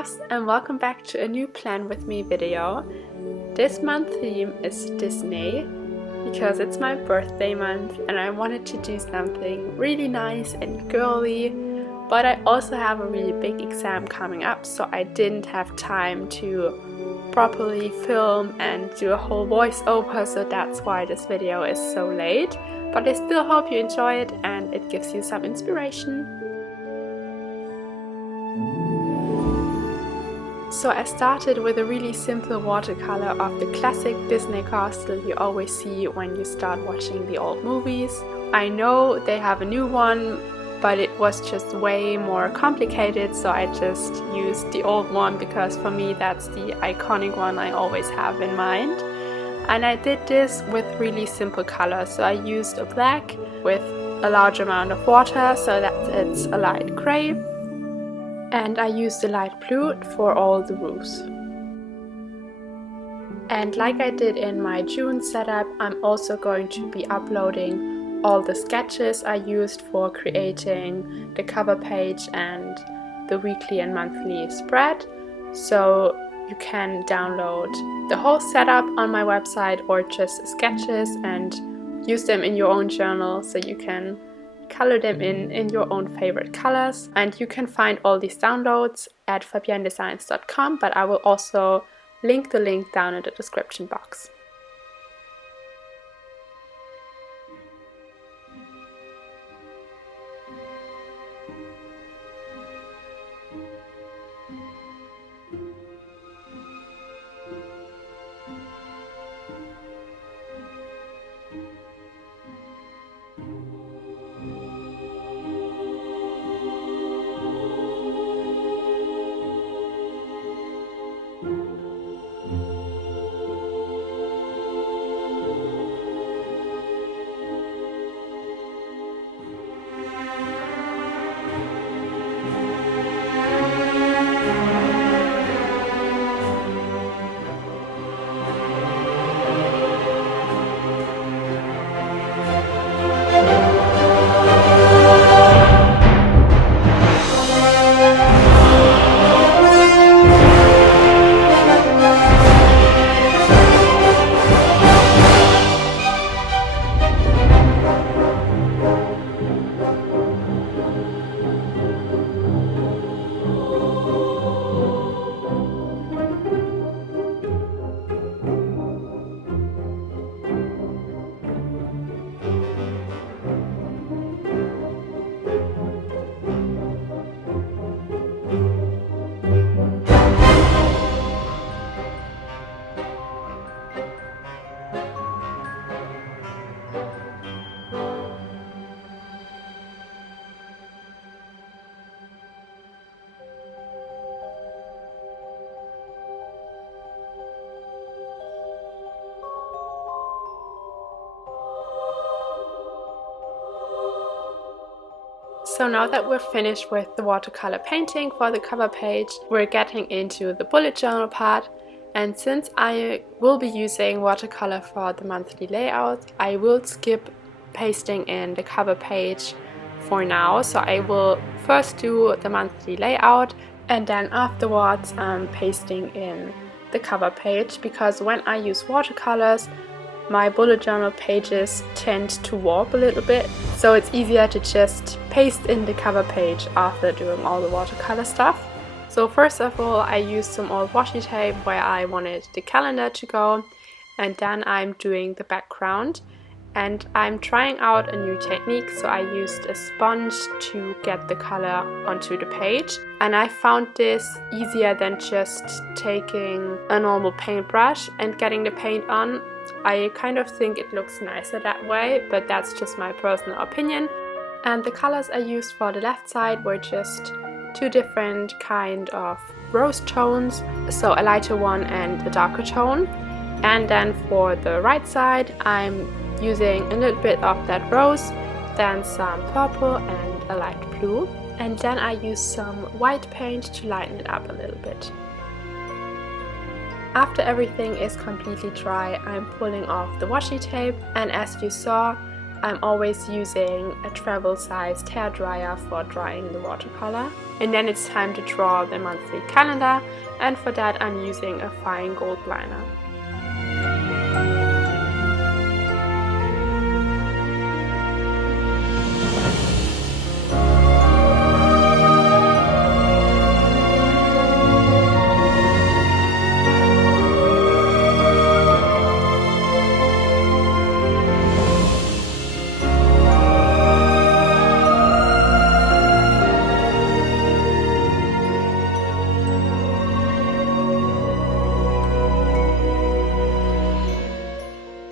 loves, and welcome back to a new Plan With Me video. This month theme is Disney because it's my birthday month and I wanted to do something really nice and girly, but I also have a really big exam coming up, so I didn't have time to properly film and do a whole voiceover, so that's why this video is so late. But I still hope you enjoy it and it gives you some inspiration. So I started with a really simple watercolor of the classic Disney castle you always see when you start watching the old movies. I know they have a new one, but it was just way more complicated, so I just used the old one because for me that's the iconic one I always have in mind. And I did this with really simple colors, so I used a black with a large amount of water so that it's a light gray. And I used a light blue for all the roofs. And like I did in my June setup, I'm also going to be uploading all the sketches I used for creating the cover page and the weekly and monthly spread. So you can download the whole setup on my website or just sketches and use them in your own journal so you can color them in your own favorite colors. And you can find all these downloads at fabiennedesigns.com, but I will also link the link down in the description box. So now that we're finished with the watercolor painting for the cover page, we're getting into the bullet journal part. And since I will be using watercolor for the monthly layout, I will skip pasting in the cover page for now. So I will first do the monthly layout and then afterwards pasting in the cover page, because when I use watercolors, my bullet journal pages tend to warp a little bit, so it's easier to just paste in the cover page after doing all the watercolor stuff. So first of all, I used some old washi tape where I wanted the calendar to go, and then I'm doing the background. And I'm trying out a new technique, so I used a sponge to get the color onto the page. And I found this easier than just taking a normal paintbrush and getting the paint on. I kind of think it looks nicer that way, but that's just my personal opinion. And the colors I used for the left side were just two different kind of rose tones, so a lighter one and a darker tone. And then for the right side, I'm using a little bit of that rose, then some purple and a light blue. And then I use some white paint to lighten it up a little bit. After everything is completely dry, I'm pulling off the washi tape, and as you saw, I'm always using a travel-sized hairdryer for drying the watercolor. And then it's time to draw the monthly calendar, and for that I'm using a fine gold liner.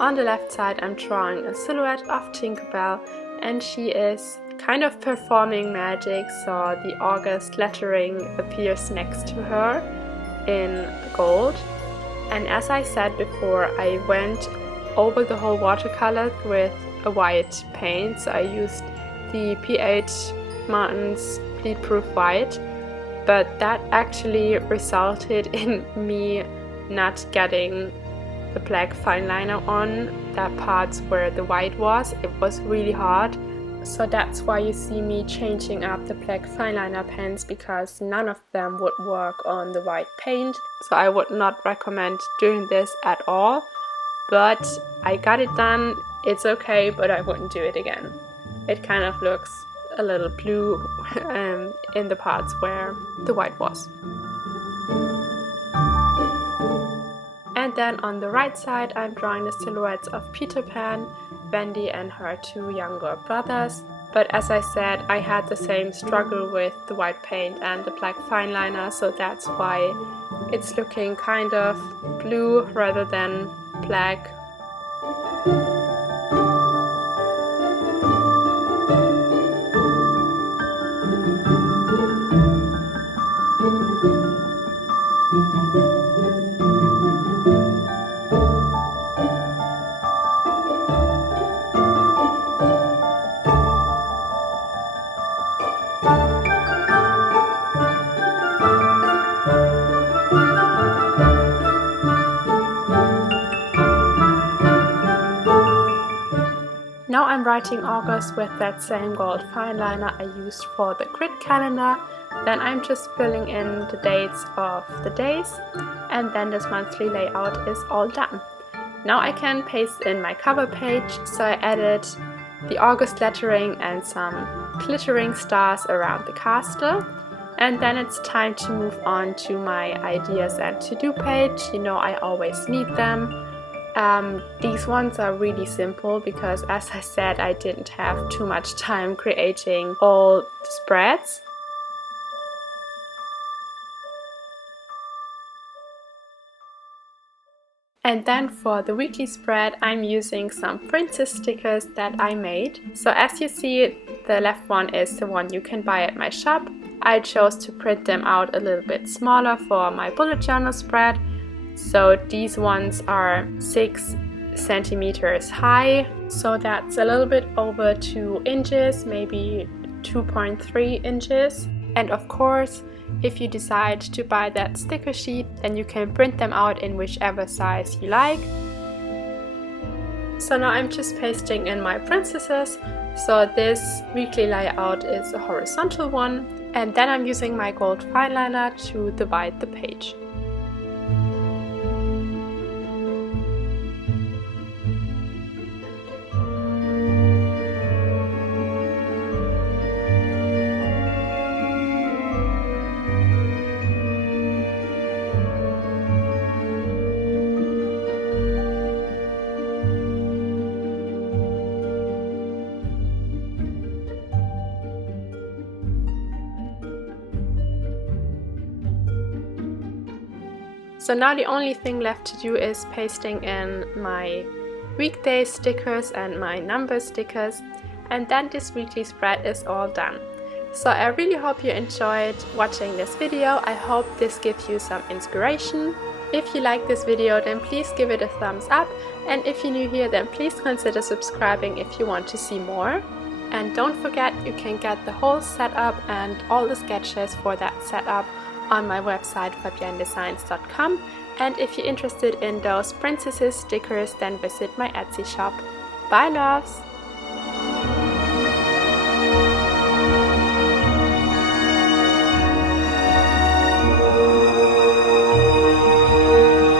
On the left side I'm drawing a silhouette of Tinkerbell, and she is kind of performing magic, so the August lettering appears next to her in gold. And as I said before, I went over the whole watercolor with a white paint, so I used the PH Martin's Bleed Proof White, but that actually resulted in me not getting the black fine liner on that parts where the white was. It was really hard, so that's why you see me changing up the black fine liner pens, because none of them would work on the white paint. So I would not recommend doing this at all, but I got it done. It's okay, but I wouldn't do it again. It kind of looks a little blue in the parts where the white was. And then on the right side I'm drawing the silhouettes of Peter Pan, Wendy and her two younger brothers. But as I said, I had the same struggle with the white paint and the black fine liner, so that's why it's looking kind of blue rather than black. Now I'm writing August with that same gold fine liner I used for the grid calendar. Then I'm just filling in the dates of the days, and then this monthly layout is all done. Now I can paste in my cover page, so I added the August lettering and some glittering stars around the castle. And then it's time to move on to my ideas and to-do page. You know, I always need them. These ones are really simple because, as I said, I didn't have too much time creating all the spreads. And then for the weekly spread I'm using some princess stickers that I made. So as you see, the left one is the one you can buy at my shop. I chose to print them out a little bit smaller for my bullet journal spread. So these ones are 6 centimeters high, so that's a little bit over 2 inches, maybe 2.3 inches. And of course, if you decide to buy that sticker sheet, then you can print them out in whichever size you like. So now I'm just pasting in my princesses. So this weekly layout is a horizontal one, and then I'm using my gold fine liner to divide the page. So now the only thing left to do is pasting in my weekday stickers and my number stickers, and then this weekly spread is all done. So I really hope you enjoyed watching this video. I hope this gives you some inspiration. If you like this video, then please give it a thumbs up, and if you're new here, then please consider subscribing if you want to see more. And don't forget, you can get the whole setup and all the sketches for that setup on my website fabiennedesigns.com, and if you're interested in those princesses stickers, then visit my Etsy shop. Bye loves!